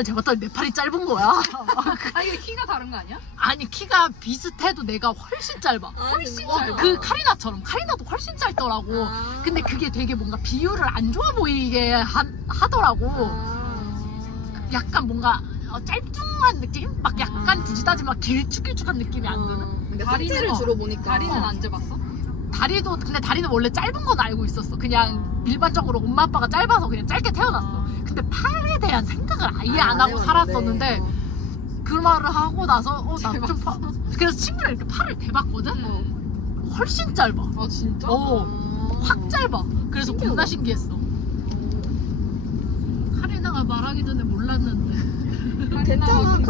팔을 재봤더니 내 팔이 짧은 거야. 아 이게 키가 다른 거 아니야? 아니 키가 비슷해도 내가 훨씬 짧아. 훨씬 진짜? 짧아. 그 카리나처럼. 카리나도 훨씬 짧더라고. 아. 근데 그게 되게 뭔가 비율을 안 좋아 보이게 하더라고. 약간 뭔가 짤뚱한 느낌? 막 약간 굳이 따지면 막 길쭉길쭉한 느낌이 안 드는? 근데 다리는 상체를 주로 보니까 다리는 안 재봤어? 다리도 근데 다리는 원래 짧은 건 알고 있었어. 그냥 일반적으로 엄마 아빠가 짧아서 그냥 짧게 태어났어. 근데 팔에 대한 생각을 아예 안 하고 살았었는데 그 말을 하고 나서 나 좀 그래서 친구랑 이렇게 팔을 대봤거든? 훨씬 짧아. 아 진짜? 확 짧아. 그래서 겁나 신기했어. 카리나가 말하기 전에 몰랐는데. 괜찮아.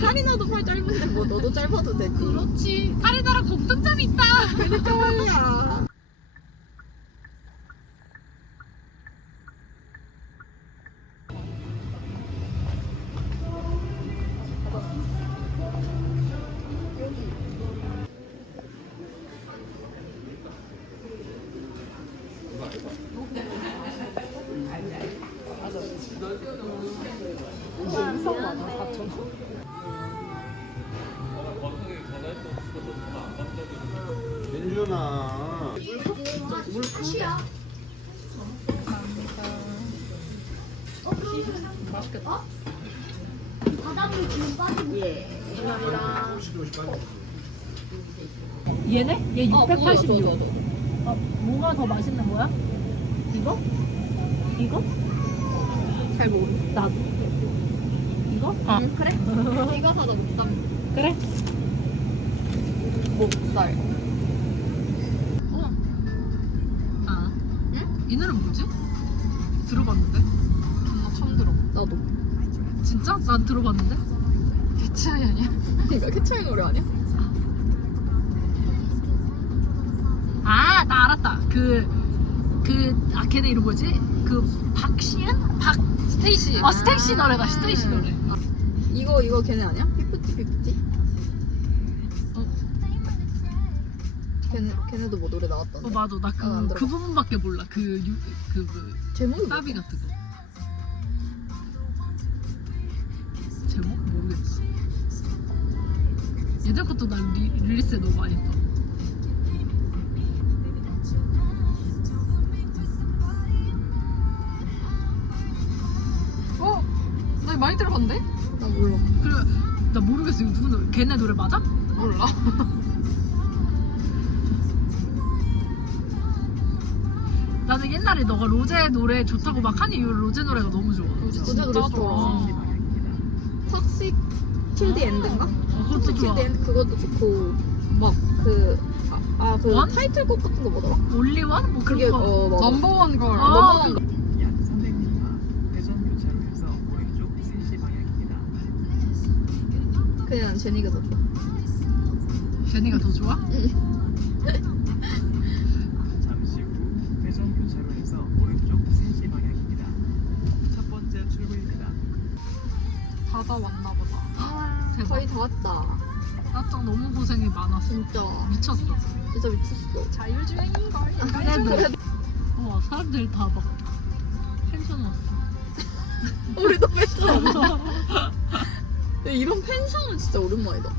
카리나도 팔 짧은데 뭐 너도 짧아도 되지. 그렇지. 카리나랑 공통점이 있다. 그러니까 말이야. 민준아. 얘네? 얘 686. 좋아. 뭐가 더 맛있는 거야? 이거? 이거? 잘 모르. 나도. 이거? 그래? 이거 사다 목살. 그래? 목살. 아. 응? 이 노래 뭐지? 들어봤는데? 나 처음 들어. 나도. 진짜? 난 들어봤는데? 대치아이 아니야? 그러니까 캐치아이 노래 아니야? 아, 나 알았다. 걔네 이름 뭐지? 박시은? 스테이시. 스테이시 노래다, 스테이시 노래. 이거 걔네 아니야? 피프티? 걔네도 뭐 노래 나왔던데. 맞아. 나 안 그 들어봤어. 부분밖에 몰라. 제목이 사비 뭐야? 같은 거. 제목? 모르겠어. 얘들 것도 난 릴리스에 너무 많이 떠. 나 이거 많이 들어봤는데? 나 몰라. 그래, 나 모르겠어. 이거 누구 노래? 걔네 노래 맞아? 몰라. 나는 옛날에 너가 로제 노래 좋다고 막 한 이유로 로제 노래가 너무 좋아. 진짜 노래 좋아. 어. 턱식 틸디 엔드인가? 그것도 턱식 좋아. 틸디 엔드 그것도 좋고 막 그 원? 타이틀곡 같은 거 뭐더라? 올리원? 뭐 그게 그런 거. 맞아. 넘버원 걸. 넘버원 거. 약 300m 회전 교차로에서 오른쪽 3시 방향입니다. 그냥 제니가 더 좋아. 제니가 더 좋아? 잠시 후 회전 교차로에서 오른쪽 3시 방향입니다. 첫 번째 출구입니다. 바다 왔나 보다. 대박. 거의 다 왔다. 나짱 너무 고생이 많았어. 진짜 미쳤어. 진짜 미쳤어. 자율주행인 걸. 그래도 와 사람들 다 막 펜션 왔어. 우리도 펜션. 이런 펜션은 진짜 오랜만이다.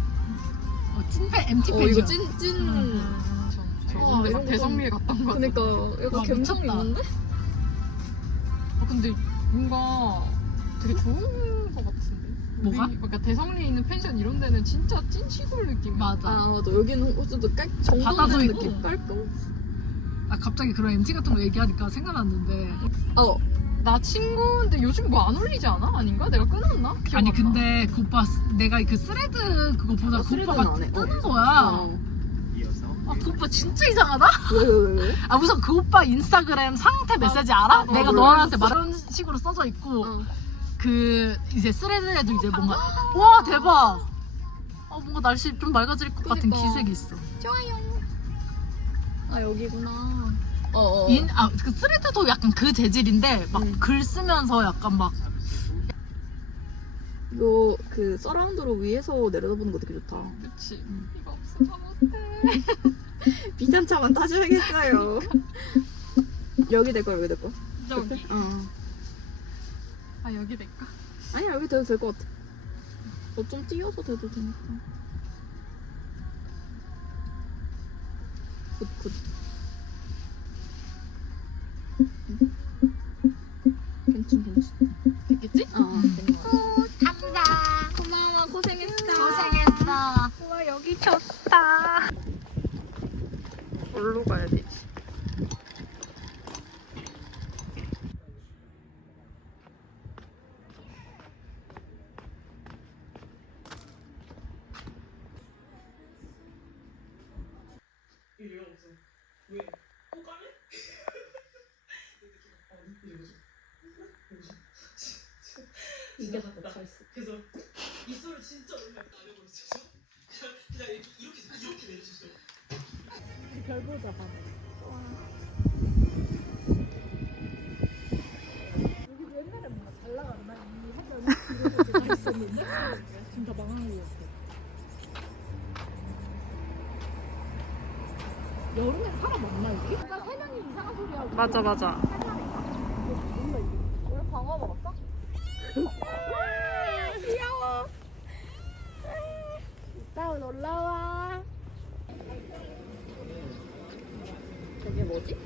찐 MT 펜션. 이거 찐. 저 와, 근데 이런 막 거 대성리에 갔던 거. 그러니까 약간 와, 감성이 미쳤다. 있는데? 근데 뭔가 되게 좋은 거 같은데. 뭐가? 그러니까 대성리에 있는 펜션 이런 데는 진짜 찐 시골 느낌. 맞아. 아 맞아. 여기는 호주도 바다도 정돈된 있고. 느낌. 깔끔. 아 갑자기 그런 MT 같은 거 얘기하니까 생각났는데 나 친구인데 요즘 뭐 안 올리지 않아? 아닌가? 내가 끊었나? 기억 아니 안 나. 근데 그 오빠 내가 그 스레드 그거 보다 그 스레드는 오빠가 안 해. 뜨는 거야. 이어서 그 오빠 진짜 이상하다? 왜? 아 우선 그 오빠 인스타그램 상태 메시지 알아? 내가 몰라. 너한테 말한 식으로 써져 있고 어. 그 이제 스레드에도 이제 뭔가 와 대박. 뭔가 날씨 좀 맑아질 것 같은 그니까. 기색이 있어. 좋아요. 아 여기구나. 그 스레드도 약간 그 재질인데 막 글 쓰면서 약간 막 이거 그 서라운드로 위에서 내려다보는 거 되게 좋다. 그치. 이거 없으면 못해. 비싼 차만 타셔야겠어요. 여기 내 거, 여기 내 거. 저기. 어. 아 여기 될까? 아니야 여기 돼도 될 것 같아. 너 좀 띄어서 돼도 되니까. 굿. 괜찮. 됐겠지? 된 거 같아. 감사. 고마워 고생했어. 고생했어. 와 여기 좋다. 뭘로 가야 되지? 이게 다 겹쳐 있어. 그래서 이 소리 진짜 오래 안 해버렸어. 그냥 이렇게 내려주죠. 별 보자 봐. 여기 옛날에 뭔가 잘 나가나 이 하던 다 있었는데 지금 다 망한 거였어. 여름엔 사람 없나 여기? 진짜 세 명이 이상한 소리 하고. 맞아. 오늘 방어 먹었어? 귀여워. 이따 놀러와. 저게 뭐지?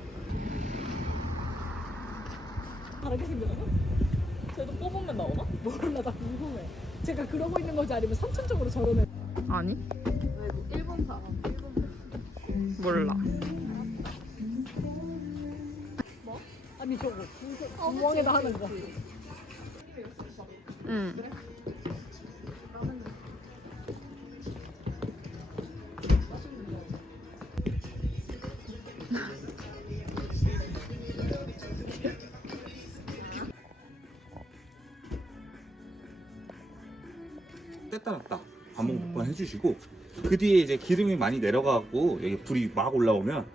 다르게 생겼어? 쟤도 뽑으면 나오나? 몰라 나 궁금해. 제가 그러고 있는 거지 아니면 선천적으로 저러네. 아니 일본 사람. 몰라. 아니 저거 구멍에다 하는 거. 응. 뗐다 놨다 반복 몇 번 해주시고 그 뒤에 이제 기름이 많이 내려가고 여기 불이 막 올라오면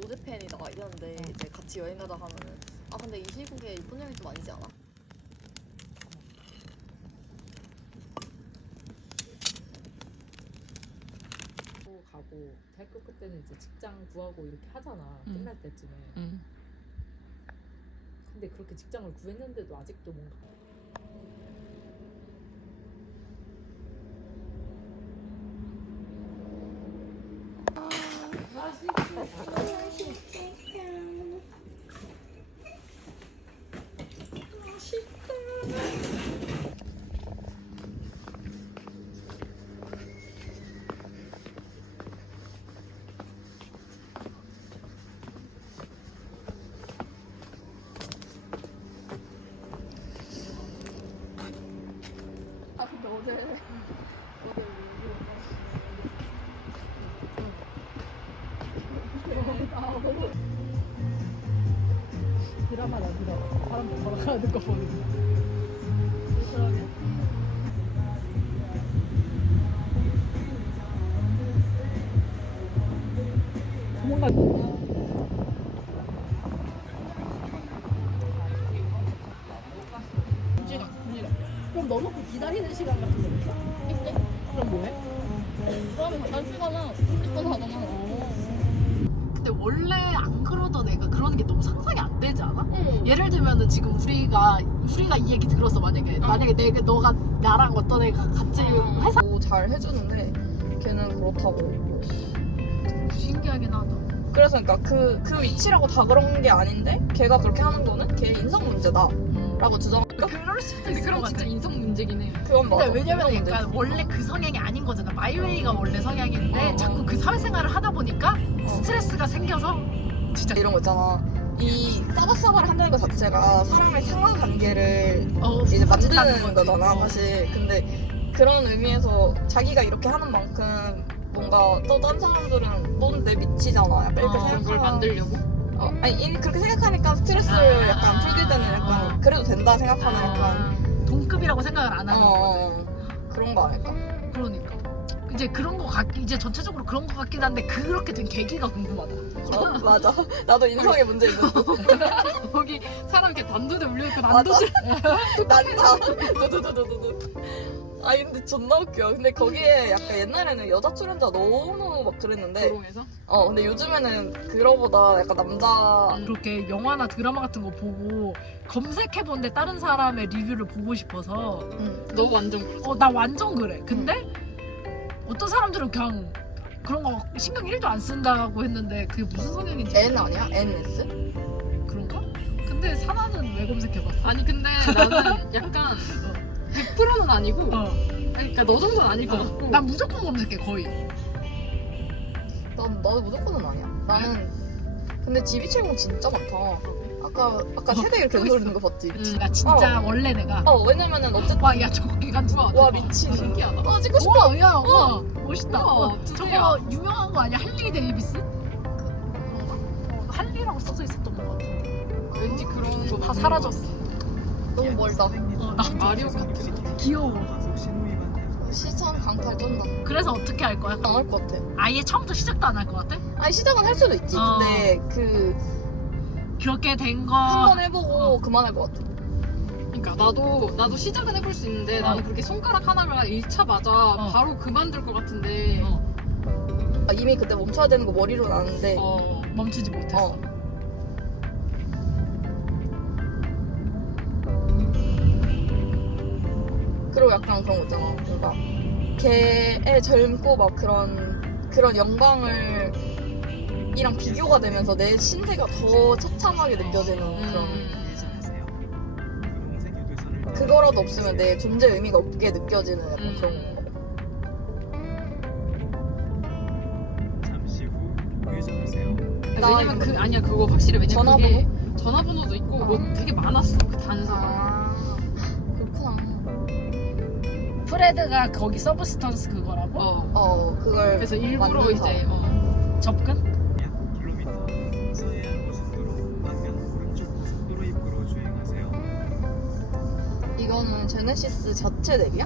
로제팬이다 이러는데 이제 같이 여행 가자 하면은 아 근데 이 시국에 일본 여행 좀 아니지 않아? 가고 대학교 그때는 이제 직장 구하고 이렇게 하잖아. 끝날 때쯤에. 근데 그렇게 직장을 구했는데도 아직도 뭔가 아 근데 어제 드라마다 드라마. 사람들 걸어가는 거 보는. 뭔가 그럼 넣어놓고 기다리는 시간 같은 거 있어? 있대? 그럼 뭐해? 그럼 잠깐 쉬거나 핸드폰 하거나. 근데 원래 안 그러던 애가 그러는 게 너무 상상이 안 되지 않아? 응. 예를 들면은 지금 우리가 이 얘기 들었어. 만약에 너가 나랑 어떤 애가 같이 회사 잘 해주는데 걔는 그렇다고. 신기하긴 하다. 그래서 그러니까 그 위치라고 다 그런 게 아닌데 걔가 그렇게 하는 거는 걔 인성 문제다라고 주장하니까 그럴 수도 있을 그런 것 거 진짜 같아. 인성 문제긴 해. 그건 맞아. 근데 왜냐면 인성 약간 문제지. 원래 그 성향이 아닌 거잖아. 마이웨이가 원래 성향인데 자꾸 그 사회생활을 하다 보니까 스트레스가 생겨서 진짜 이런 거 있잖아. 이 싸바싸바를 한다는 것 자체가 사람의 상하관계를 이제 만든다는 만드는 거지. 거잖아 사실. 근데 그런 의미에서 자기가 이렇게 하는 만큼 뭔가 또 다른 사람들은 넌 내 미치잖아 약간 이렇게 그걸 생각하면 만들려고? 아니 그렇게 생각하니까 스트레스를 약간 풀게 되는 약간 그래도 된다 생각하는 약간 동급이라고 생각을 안 하는 거지. 그런 거 아닐까? 그러니까 이제 그런 거 이제 전체적으로 그런 거 같긴 한데 그렇게 된 계기가 궁금하다. 맞아. 나도 인성에 문제 있는 거기 사람 이렇게 단두대 울려있고 맞아. 난도질 난다. 두두두두두두. 아니 근데 존나 웃겨. 근데 거기에 약간 옛날에는 여자 출연자 너무 막 그랬는데 도롱에서? 근데 요즘에는 그거보다 약간 남자 그렇게 영화나 드라마 같은 거 보고 검색해본데 다른 사람의 리뷰를 보고 싶어서 너 완전 그러지. 나 완전 그래. 근데 어떤 사람들은 그냥 그런 거 신경 1도 안 쓴다고 했는데 그게 무슨 성향인지 N 아니야? NS? 그런가? 근데 사나는 왜 검색해봤어? 아니 근데 나는 약간 100%는 아니고 그러니까 너 정도는 아닐 것 같고 난 무조건 검색해 거의. 나도 무조건은 아니야. 나는 근데 GB70 진짜 많다. 아까 세대 이렇게 소리는 거 봤지? 나 진짜 원래 내가 왜냐면은 어쨌든 와야 저거 개간지 와 미친. 신기하다. 찍고 싶어. 우와 야 우와 멋있다. 우와, 두뇌야. 저거 유명한 거 아니야? 할리 데이비스? 할리라고 써져 있었던 거 같은데 왠지 그런 거 다 사라졌어. 너무 멀다. 마리오 같은 귀여워. 과속 신호위반 시선 강탈 쩐다. 그래서 어떻게 할 거야? 안 할 것 같아. 아예 처음부터 시작도 안 할 것 같아? 아니 시작은 할 수도 있지. 근데 그렇게 된 거 한 번 해보고 그만할 것 같아. 그러니까 나도 시작은 해볼 수 있는데 나는 그렇게 손가락 하나가 1차마자 바로 그만둘 것 같은데 이미 그때 멈춰야 되는 거 머리로 나는데 멈추지 못했어. 그리고 약간 그런 거 있잖아. 뭔가 걔의 젊고 막 그런 영광을 이랑 비교가 되면서 내 신세가 더 처참하게 느껴지는 그런 예상하세요. 분홍색 휴게소를 그거라도 없으면 내 존재 의미가 없게 느껴지는 약간 그런 거. 잠시 후 우회전하세요. 왜냐면 아니야 그거 확실히 왜냐면 전화번호? 그게 전화번호도 있고 뭐 되게 많았어 그 단서가. 그렇구나. 프레드가 거기 서브스턴스 그거라고? 그걸 그래서 일부러 만든 이제 접근? 약 1km 서해안 고속도로 방면 오른쪽 고속도로 입구로 주행하세요. 이거는 제네시스 자체 랩이야?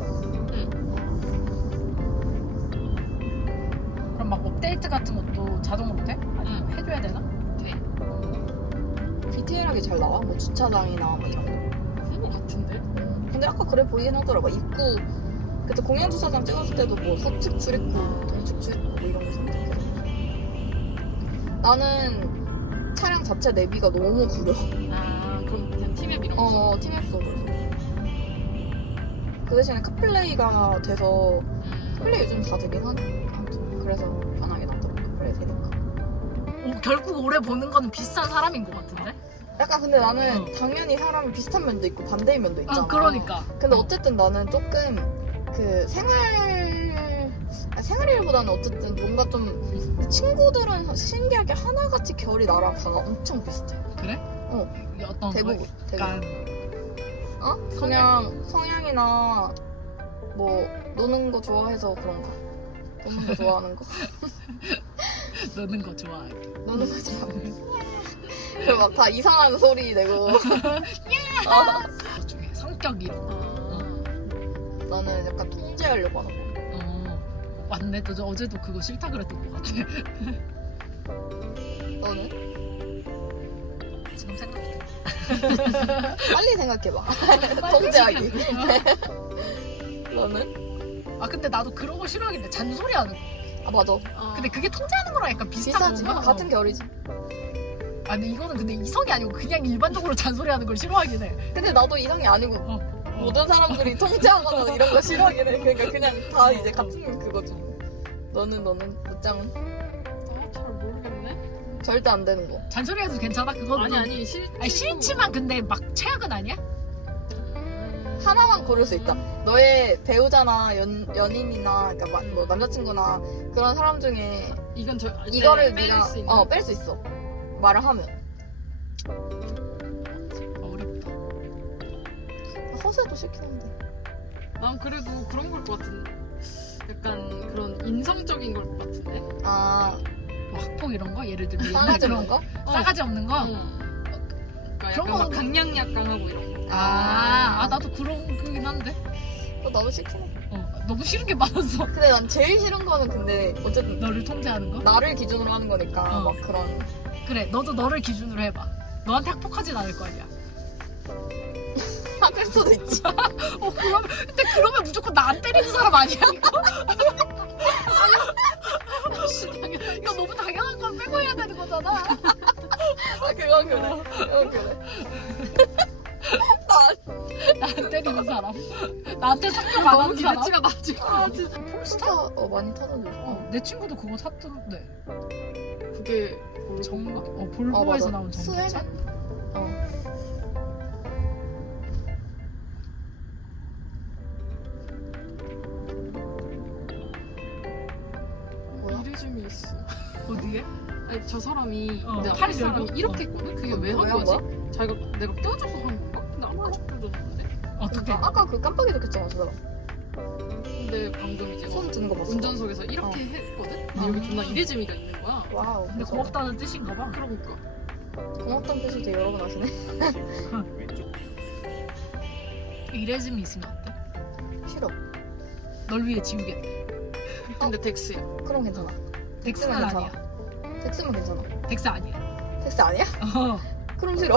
그럼 막 업데이트 같은 것도 자동으로 돼? 아니면 해줘야 되나? 디테일하게 잘 나와? 뭐 주차장이나 뭐 이런 거. 그런 거 같은데? 근데 아까 그래 보이긴 하더라. 막 입구 그때 공영 주차장 찍었을 때도 뭐 서측 출입구, 동측 출입구 뭐 이런 거 선택해서. 나는 차량 자체 내비가 너무 구려. 그럼 그냥 티맵 이런 거. 티맵 써. 그 대신에 카플레이가 돼서 카플레이 요즘 다 되긴 하네. 아무튼 그래서 편하게 놔더라고. 카플레이 되니까. 결국 오래 보는 거는 비슷한 사람인 것 같은데? 약간 근데 나는 당연히 사람이 비슷한 면도 있고 반대인 면도 있잖아. 그러니까. 근데 어쨌든 나는 조금 그 생활일보다는 어쨌든 뭔가 좀 친구들은 신기하게 하나같이 결이 나랑 다가 엄청 비슷해. 그래? 어떤 대부분. 약간 그냥 성향이나 뭐 노는 거 좋아해서 그런가. 노는 거 좋아하는 거. 노는 거 좋아해. 노는 거 좋아해. 그리고 막 다 이상한 소리 내고. 중에 성격 이런 거. 나는 약간 통제하려고 하는 거. 맞네. 너 어제도 그거 싫다 그랬던 것 같아. 너는? 지금 생각해. 빨리 생각해봐. 통제하기. 너는? 근데 나도 그런 거 싫어하긴 해. 잔소리하는 거. 맞아. 근데 그게 통제하는 거랑 약간 비슷한 비슷하지? 건가? 같은 결이지. 근데 이거는 근데 이성이 아니고 그냥 일반적으로 잔소리하는 걸 싫어하긴 해. 근데 나도 이상이 아니고 모든 사람들이 통제하거나 이런 거 싫어하긴 해. 그러니까 그냥 다 이제 같은 그거지. 너는 못장은? 잘 모르겠네. 절대 안 되는 거. 잔소리해도 괜찮아? 그거는 아니 싫지만 근데 막 최악은 아니야? 하나만 고를 수 있다. 너의 배우자나 연인이나 그러니까 뭐 남자친구나 그런 사람 중에 이건 이거를 뺄 네가 수 있는? 뺄 수 있어. 말을 하면. 허세도 싫긴 한데. 난 그래도 그런 걸 것 같은. 약간 그런 인성적인 걸 것 같은데. 아, 뭐 학폭 이런 거 예를 들면 싸가지 그런 없는 거? 싸가지 없는 거. 그러니까 그런 약간 막 거는- 강약약강하고 이런 거. 나도 그런 거긴 한데. 나도 싫긴 해. 너무 싫은 게 많았어. 근데 난 제일 싫은 거는 근데 어쨌든 너를 통제하는 거? 나를 기준으로 하는 거니까 어. 막 그런. 그래, 너도 너를 기준으로 해봐. 너한테 학폭하진 않을 거 아니야. 할 수도 있지. 근데 그러면 무조건 나 안 때리는 사람 아니야? 이거 너무 당연한 건 빼고 해야 되는 거잖아. 아, 그건 그래. 그건 그래. 나 안 때리는 사람. 나한테 성격 안 하는 사람. 기대치가 나지. 폴스타 많이 타던데. 내 친구도 그거 탔던데. 그게 정각? 아, 볼보에서 맞아. 나온 정각차? 스웨덴? 어. 뭐야? 이래줌이 있어. 어디에? 아니 저 사람이 어, 내가 팔이 할 사람이 들고? 이렇게 했거든? 그게 왜 한 왜 한 거지? 거야? 자기가 내가 껴줘서 한 건가? 근데 아무나 껴줬는데? 어떻게? 그러니까 아까 그 깜빡이 느꼈잖아, 저 사람. 근데 방금 이제 손 드는 거 봤어. 운전석에서 이렇게 했거든? 근데 여기 존나 이래짐이가 있는 거야. 와우. 근데 고맙다는 뜻인가 봐. 그러니까 고맙다는 뜻을 되게 여러 번 하시네. 왼쪽 이래짐이 있으면 어때? 싫어. 널 위해 지우겠네. 근데 덱스야. 그럼 괜찮아. 덱스는 괜찮아. 아니야. 덱스면 괜찮아. 덱스 아니야. 덱스 아니야? 그럼 싫어.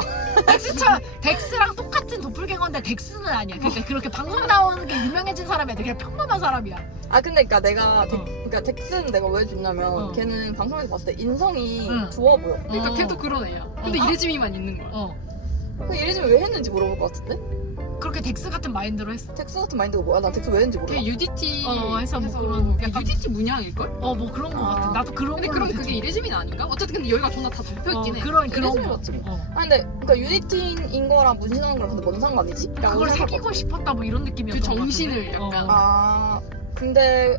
덱스랑 똑같은 도플갱어인데 덱스는 아니야. 그러니까 그렇게 방송 나오는 게 유명해진 사람이 아니라 그냥 평범한 사람이야. 아 근데 그러니까 내가 어. 그러니까 덱스는 내가 왜 줬냐면 걔는 방송에서 봤을 때 인성이 응. 좋아 보여. 그러니까 어. 걔도 그런 애야. 근데 어. 이래짐이만 있는 거야. 그 이래지면 왜 했는지 물어볼 것 같은데? 그렇게 덱스 같은 마인드로 했어. 덱스 같은 마인드가 뭐야? 난 덱스 왜 했는지 몰라. 걔 UDT 해서 뭐 그런 약간 UDT 문양일걸? 뭐 그런 거 같아. 나도 그런 근데 걸로 그럼 그게 대충- 이래짐이 아닌가? 어쨌든 근데 여기가 존나 다 덮여있긴 해. 그런 이래짐이 거. 맞지. 아 근데 그러니까 유니티인 거랑 문신하는 거랑 근데 뭔 상관이지? 라고 그걸 생각하거든. 사귀고 싶었다 뭐 이런 느낌이었던 그 것 정신을 같은데? 약간. 아 근데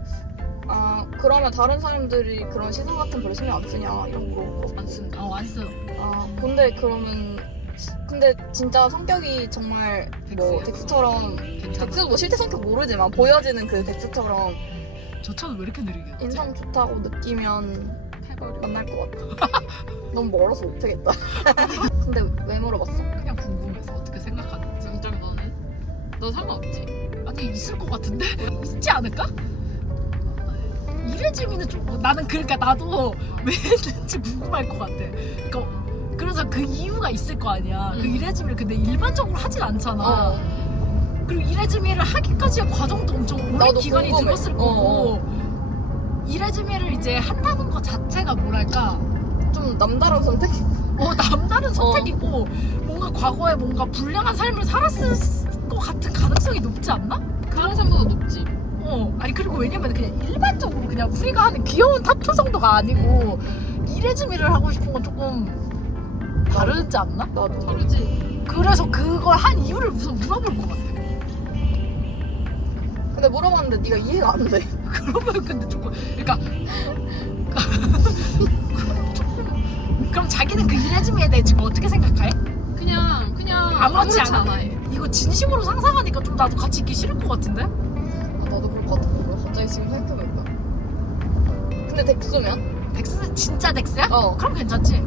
그러면 다른 사람들이 그런 시선 같은 별로 신경 안 쓰냐 이런 거 물어볼 거. 안 쓴다. 안 써. 근데 그러면 근데 진짜 성격이 정말 뭐 덱스야. 덱스처럼 괜찮아. 덱스 뭐 실제 성격 모르지만 보여지는 그 덱스처럼 저 차는 왜 이렇게 느리게 왔지? 인상 좋다고 느끼면 해버려. 만날 것 같아. 너무 멀어서 못하겠다. 근데 왜 물어봤어? 그냥 궁금해서 어떻게 생각하는지. 진짜 너는? 너 상관없지? 아니 있을 것 같은데? 있지 않을까? 이래지미는 좀 나는 그러니까 나도 왜 했는지 궁금할 것 같아. 그러니까 그래서 그 이유가 있을 거 아니야. 그 이래지미를 근데 일반적으로 하진 않잖아. 그리고 이래지미를 하기까지의 과정도 엄청 오랜 나도 기간이 궁금해. 들었을 거고 이래지미를 이제 한다는 것 자체가 뭐랄까 좀 남다른 선택? 남다른 선택이고 뭔가 과거에 뭔가 불량한 삶을 살았을 것 같은 가능성이 높지 않나? 가능성보다 높지. 아니 그리고 왜냐면 그냥 일반적으로 그냥 우리가 하는 귀여운 타투 정도가 아니고 이래지미를 하고 싶은 건 조금 다르지 않나? 나도. 다르지. 그래서 그걸 한 이유를 우선 물어볼 것 같아. 근데 물어봤는데 네가 이해가 안 돼. 그러면 근데 조금 그러니까 조금 그럼 자기는 그 이래지미에 대해 지금 어떻게 생각해? 그냥 아무렇지 않아. 해. 이거 진심으로 상상하니까 좀 나도 같이 있기 싫을 것 같은데? 나도 그럴 것 같아. 갑자기 지금 생각해보니까. 근데 덱스면? 덱스 진짜 덱스야? 어. 그럼 괜찮지.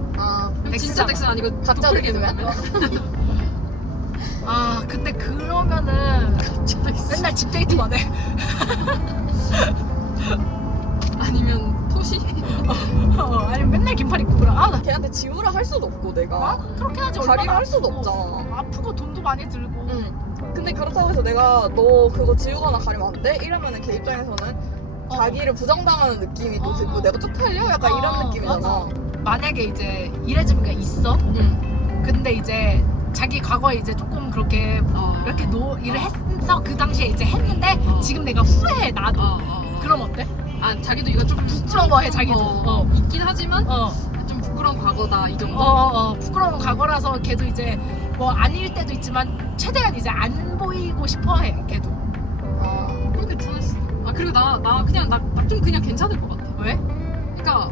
진짜 덱스 아니고 가짜 덱스면? 근데 그러면은 맨날 집 데이트만 해. 아니면 토시? 아니면 맨날 긴팔 입고 그래. 나 걔한테 지우라 할 수도 없고 내가. 그렇게 하지. 가리고 얼마나 할 수도 아프고. 없잖아. 아프고 돈도 많이 들고. 응. 근데 그렇다고 해서 내가 너 그거 지우거나 가리면 안 돼? 이러면은 걔 입장에서는 자기를 부정당하는 느낌이 또 들고 내가 쪽팔려? 약간 이런 느낌이잖아. 만약에 이제 이래지미가 있어. 응. 근데 이제 자기 과거에 이제 조금 그렇게 이렇게 일을 했어. 그 당시에 이제 했는데 지금 내가 후회해 나도. 그럼 어때? 자기도 이거 좀 부끄러워해 자기도. 있긴 하지만 좀 부끄러운 과거다 이 정도. 부끄러운 과거라서 걔도 이제 뭐 아닐 때도 있지만 최대한 이제 안 보이고 싶어해 걔도. 그럼 괜찮을 수도. 그리고 나 좀 그냥 괜찮을 것 같아. 왜? 그러니까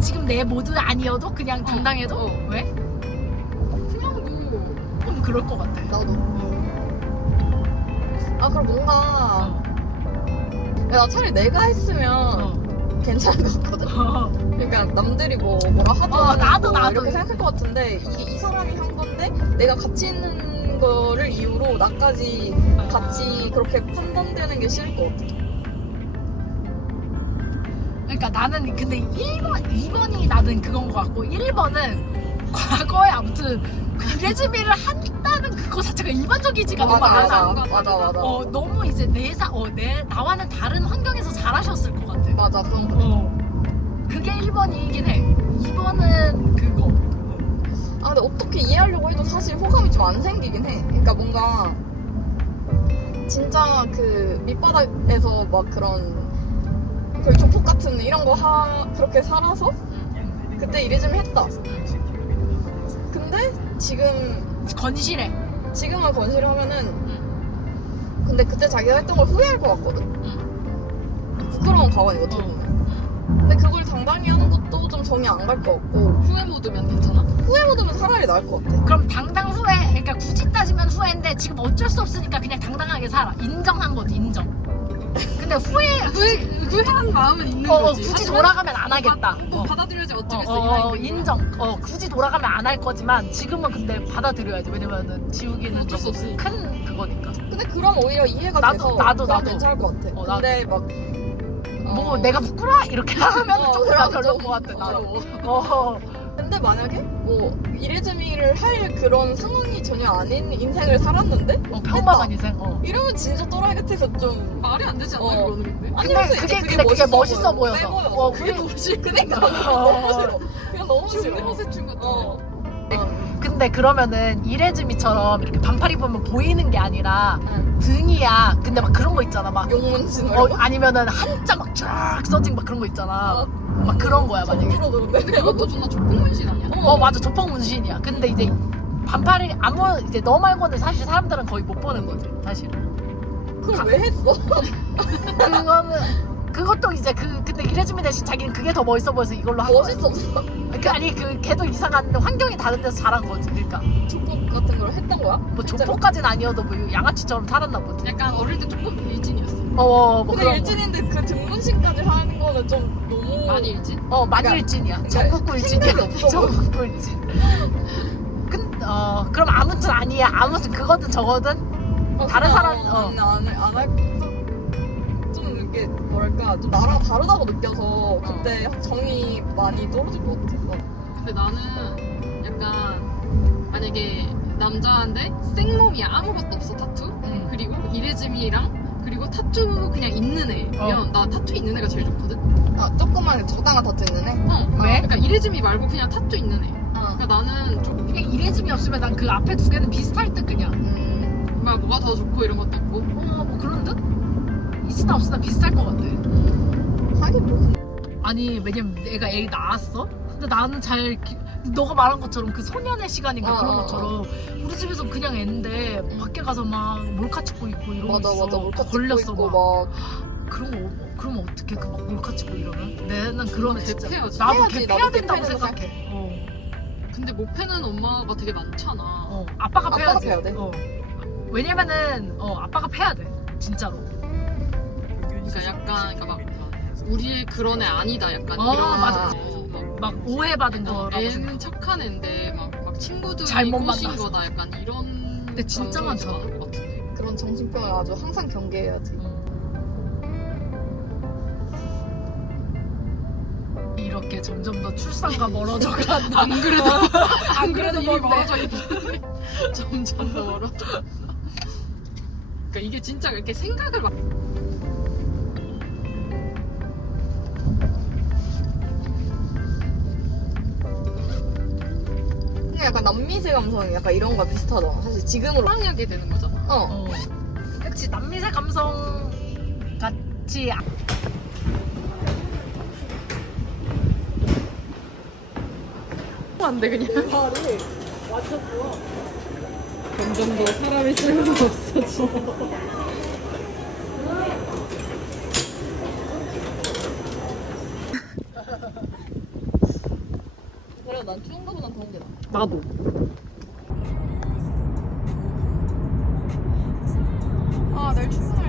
지금 내 모드 아니어도 그냥 당당해도? 왜? 그냥 뭐 좀 그럴 것 같아. 나도. 아 그럼 뭔가 야, 차라리 내가 했으면 괜찮을 것 같거든. 그러니까 남들이 뭐라 하든 나도. 이렇게 생각할 것 같은데 이게 이 사람이 한 건데 내가 같이 있는 거를 이유로 나까지 같이 그렇게 판단되는 게 싫을 것 같아. 그러니까 나는 근데 1번, 2번이 나는 그건 것 같고 1번은 과거에 아무튼 이레즈미를 한다는 그거 자체가 일반적이지가 너무 않아. 맞아. 너무 이제 나와는 다른 환경에서 잘하셨을 것 같아. 맞아 그런 거. 그게 1번이긴 해. 2번은 그거. 아 근데 어떻게 이해하려고 해도 사실 호감이 좀 안 생기긴 해. 그러니까 뭔가 진짜 그 밑바닥에서 막 그런 그 조폭 같은 이런 거 그렇게 살아서 그때 이레즈미 했다. 근데 건실해. 지금은 건실을 하면은 근데 그때 자기가 했던 걸 후회할 것 같거든. 부끄러운 가관이 어떻게 보면. 근데 그걸 당당히 하는 것도 좀 정이 안 갈 것 같고 후회 모드면 괜찮아? 후회 모드면 차라리 나을 것 같아. 그럼 당당 후회. 그러니까 굳이 따지면 후회인데 지금 어쩔 수 없으니까 그냥 당당하게 살아. 인정한 거지, 인정. 근데 후회한 마음은 있는 거지. 굳이 돌아가면 안 하겠다. 받아들여야지 어쩌겠어. 인정. 굳이 돌아가면 안 할 거지만 지금은 근데 받아들여야지. 왜냐면은 지우기는 어쩔 수 너무 없으니까. 큰 그거니까. 근데 그럼 오히려 이해가 나도, 돼서 나도. 그럼 괜찮을 것 같아. 근데 막 내가 부끄러워? 이렇게 하면 조금 나 별로인 좀 것 같아. 나는. 근데 만약에 뭐 이레즈미를 할 그런 상황이 전혀 아닌 인생을 살았는데 평범한 인생. 이러면 진짜 또라이 같아서 좀 말이 안 되지 않나 그거는 근데? 근데 그게 멋있어 보여서. 그게 너무 싫어. 그러니까 너무 싫어. 그냥 너무 싫어. 허세춘 같은 근데 그러면은 이레즈미처럼 이렇게 반팔 입으면 보이는 게 아니라 등이야. 근데 막 그런 거 있잖아. 막 용문신 아니면은 한자 막 쫙 써진 막 그런 거 있잖아. 막 그런 거야 만약에. 그것도 존나 조폭문신 아니야? 맞아. 조폭 문신이야. 근데 이제 반팔이 이제 너 말고는 사실 사람들은 거의 못 보는 거지 사실. 그걸 왜 했어? 그것도 이제 근데 이레즈미 대신 자기는 그게 더 멋있어 보여서 이걸로 한 거야. 멋있었어. 걔도 이상한 환경이 다른 데서 자란 거지. 그러니까 조폭 같은 걸 했던 거야? 뭐 조폭까지는 아니어도 뭐 양아치처럼 살았나 보지. 약간 어릴 때 조금 일진이었어. 뭐 근데 그런 일진인데 그 등문신까지 하는 거는 좀 너무 많이 일진? 많이 일진이야. 전국구 일진이야. 전국구 일진. 그럼 아무튼 아니야. 아무튼 그거든 저거든 다른 사람 좀 이렇게 뭐랄까 좀 나랑 다르다고 느껴서 그때 정이 많이 떨어질 것 같아. 근데 나는 약간 만약에 남자인데 생몸이야 아무것도 없어 타투 그리고 이레즈미랑 그리고 타투 그냥 있는 애면 나 타투 있는 애가 제일 좋거든. 조그만 적당한 타투 있는 애? 왜? 그러니까 이레즈미 말고 그냥 타투 있는 애. 그러니까 나는 좀 그냥 이레즈미 없으면 난 그 앞에 두 개는 비슷할 듯 그냥. 막 뭐가 더 좋고 이런 것도 있고. 뭐 그런 듯? 있으나 없으나 비슷할 것 같아. 하긴 뭐. 아니 왜냐면 내가 애 낳았어? 근데 나는 너가 말한 것처럼 그 소년의 시간인가 그런 것처럼 우리 집에서 그냥 애인데 밖에 가서 막 몰카 찍고 있고 이러고 맞아 있어. 몰카 걸렸어 찍고 있고 막. 그러면 어떡해 그 막 몰카 찍고 이러면? 나는 그러면 진짜 개패야지. 나도 해야지, 개패야 나도 된다고 개패는 생각해. 근데 못 패는 엄마가 되게 많잖아. 아빠가 패야지. 패야 돼? 왜냐면은 아빠가 패야 돼 진짜로. 그러니까 약간 그러니까 막 우리의 그런 애 아니다 약간 이런 맞아. 막 막 오해받은 거라고 애는 생각. 착한 애인데 막 친구들이 잘못 꼬신 만났어. 거다 약간 이런. 근데 진짜 감정이 많잖아. 많을 것 같은데. 그런 정신병을 아주 항상 경계해야지. 이렇게 점점 더 출산과 멀어져 간다. 안 그래도 이미 뭔데? 멀어져 있는데 점점 더 멀어져. 그러니까 이게 진짜 이렇게 생각을 막. 약간 남미세 감성이 약간 이런 거 비슷하잖아. 사실 지금으로. 사랑하게 되는 거잖아. 그치 남미세 감성 같이. 안 돼 그냥. 점점 더 사람이 쓸모가 없어져. 그래 난 추운 거보단 더운 게 나아. 나도. 아, 날 출발.